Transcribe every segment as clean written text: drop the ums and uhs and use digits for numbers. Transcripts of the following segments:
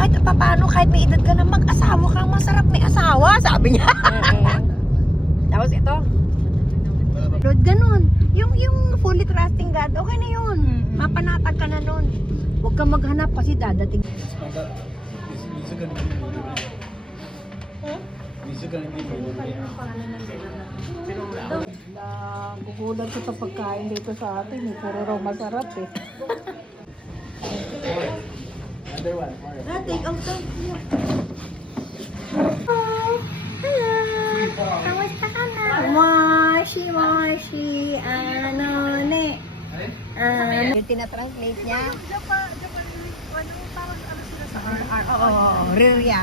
kahit paano, kahit may edad ka na, mag-asawa kang masarap may asawa, sabi niya. Tapos ito, Lord, ganun. Yung fully trusting God, okay na yun. Mapanatag ka na nun. Huwag kang maghanap kasi dadating. Gugulan ko sa pagkain dito sa atin eh. Puro raw masarap eh. Take out the... Hi! Hello! Kamusta ka na? Moshi, ano, ne? Yung tinatranslate niya? Parang ano sila sa RR. Oo, Rirya.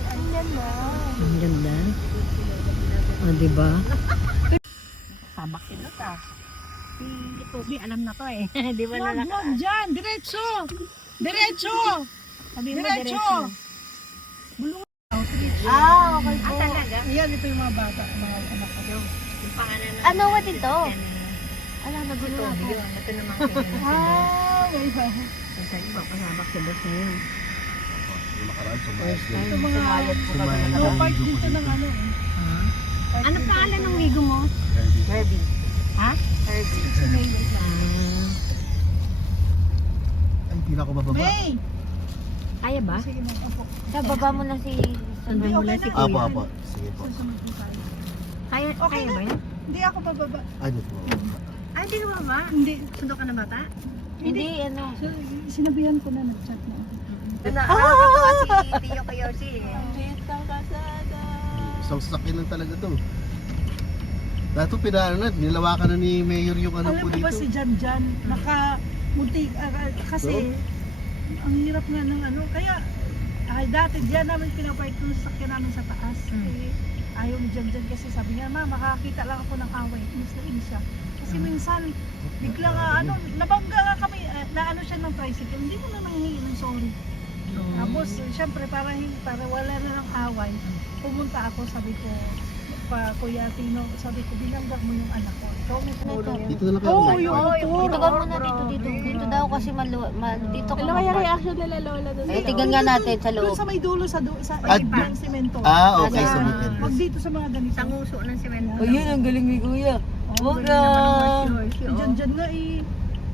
Ang ganda. Ang ganda. O, diba? Tabak sila ka. Si Toby, alam na to eh. Di ba Wag, na wag dyan. Diretso. Diretso. Sabi mo Diretso. Okay po. Talaga? Yan, ito yung mga bata. Mga anak ko. Yung pangalan na... Ano what ito? Ala, nagulo ako. Ito naman kaya. May iba. Sa iba, pasabak sa bus na yun. Ito mga... No, part dito ng ano eh. Ano pangalan ng wigo mo? Herbie. Ha? Herbie. Ay, hindi na ako bababa. May! Kaya ba? Sige na, opo. Baba mo na si... Sundan mo lang si Apo, Kuya. apo. Sige po. Susunod mo tayo. Kaya Okay ba na. yun? Hindi ako bababa. Ay, dito po. Ay, di ba ba? Hindi. Sundo ka na bata? Hindi, ano. So, sinabihan ko na nag-chat na ako. Nakakatawa si Tio Kayorsi eh. Isang sasakyan lang talaga to. Dato pinano na, nilawakan na ni Mayor yung ano Alam po mo dito. ba si Jan Jan, nakamunti, kasi ang hirap nga ng ano, kaya dati diyan namin pinapark yung sasakyan namin sa taas. Eh, ayaw ni Jan Jan kasi sabi niya, ma, makakita lang ako ng away. Gusto siya. Kasi minsan, bigla nga ano, nabangga nga kami, na ano siya ng tricycle, hindi mo na nanghihingi ng sorry. Tapos, syempre, para wala na ng away, pumunta ako, sabi ko, Kuya Tino, sabi ko, bilangga mo yung anak ko. Ikaw may tumulong yan. Dito na lang kayo. Oo, ulit. yung Dito ka muna, dito daw kasi dito ka muna. reaction nila Lola doon? Tignan nga natin sa Doon loob. sa may dulo, sa Ah, ng semento. Okay, sa weekend. Wag dito sa mga ganito. Tanguso ng semento. ang galing ni Kuya. Oh, Wag Si Jan Jan nga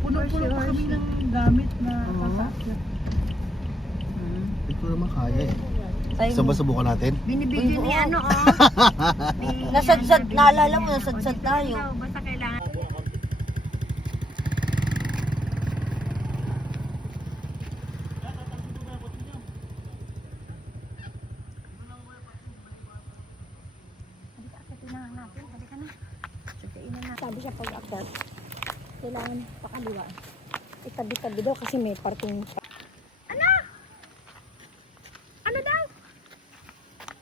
puno-puno pa kami ng gamit na sasakyan. Ito naman kaya eh. Saan ba subukan natin? Binibigyan ni ano oh. Nasadsad, naalala mo, nasadsad tayo. Basta kailangan. Sabi siya pag akyat, kailangan pakaliwa. Itabi-tabi daw kasi may parting...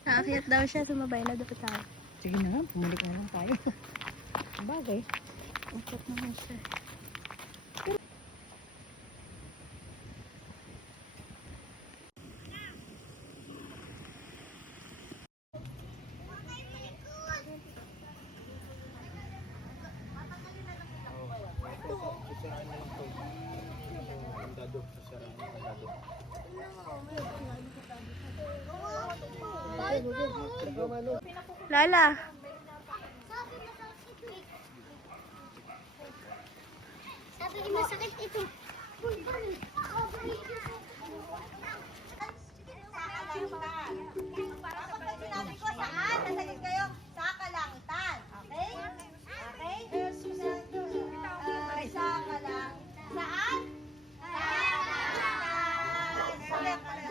Naakyat daw siya, sumabay na dapat tayo. Sige na nga, pumalik na lang tayo. Bagay. Akyat naman siya. Lala. Sabi ko masakit ito. Sinabi ko saan? Nasakit kayo sa Kalangitan. Okay? Okay? Sa Kalangitan. Saan? Sa Kalangitan.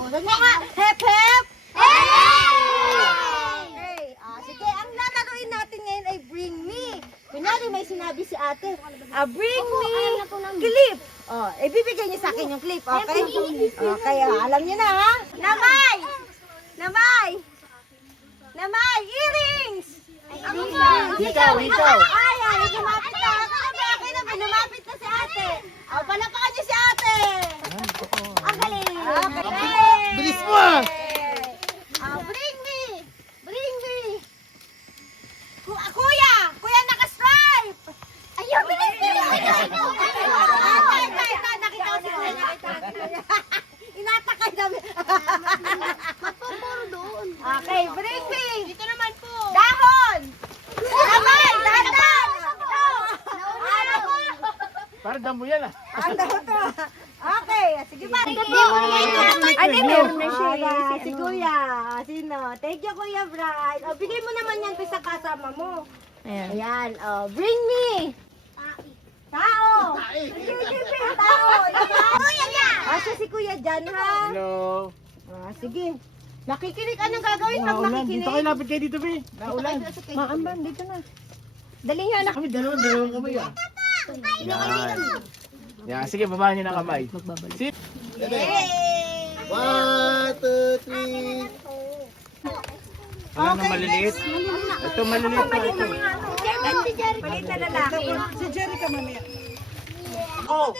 Hep hep! Hey! Sige, ang lalaroin natin ngayon ay bring me. Kunyari may sinabi si ate, bring me clip. Ibibigay niyo sa akin yung clip, okay? Okay, alam niyo na ha? Namay! Namay! Namay! Earrings! Ikaw. Ay, lumapit na. Okay na, lumapit na si ate. Palapakan niyo si ate. Ang galing. Bilis mo ah! Bring me! Bring me! Kuya! Kuya naka-stripe! Ayun! Paanda mo yan ah. Paanda ko to. Okay, sige pa. Ano, meron na siya. Ah, si Kuya. Sino? Thank you, Kuya Bright. O, bigay mo naman yan sa kasama mo. Ayan. Ayan, bring me. Tao. Tao. Kuya Jan. Siya si Kuya Jan, ha? Hello. Sige. Nakikinig. Anong gagawin pag Naulan. makikinig? Dito kayo, lapit kayo dito, Bi. Naulan. Maamban, dito na. Dali nga na. Kami dalawang kamay ah. Yan. Yan, sige, babaan niyo ng kamay. Sit. Yay! 1, 2, 3. Alam na maliliit. Ito maliliit na ito. Palit na lalaki. Si Jerica mamaya. Oh!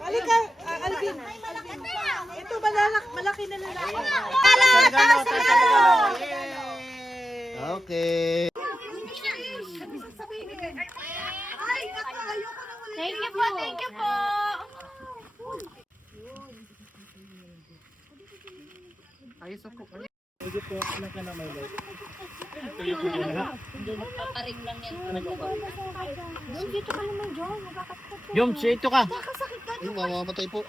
Halika, Alvin. Ito malaki na lalaki. Okay. Thank you po, thank you po. Ayos ako. Medyo po ako lang ka na may light. Tuyo ko yun ha. Jom, siya ito ka. Yung mamamatay po.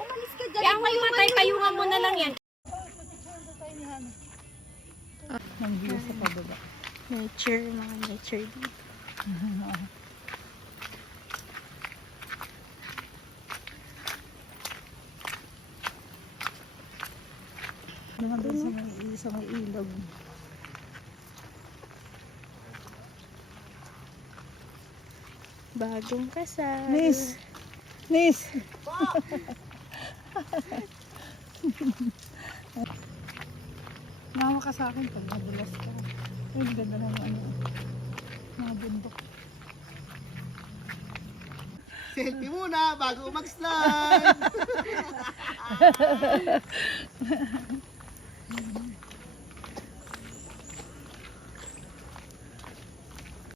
Kaya kayo matay, payungan mo na lang yan. Nature, mga nature dito. Doon sa may ilog. Bagong kasal. Miss. Miss. Mama ka sa akin pag nadulas ka. Ay, ganda na ng mga bundok. Selfie muna bago mag-slide.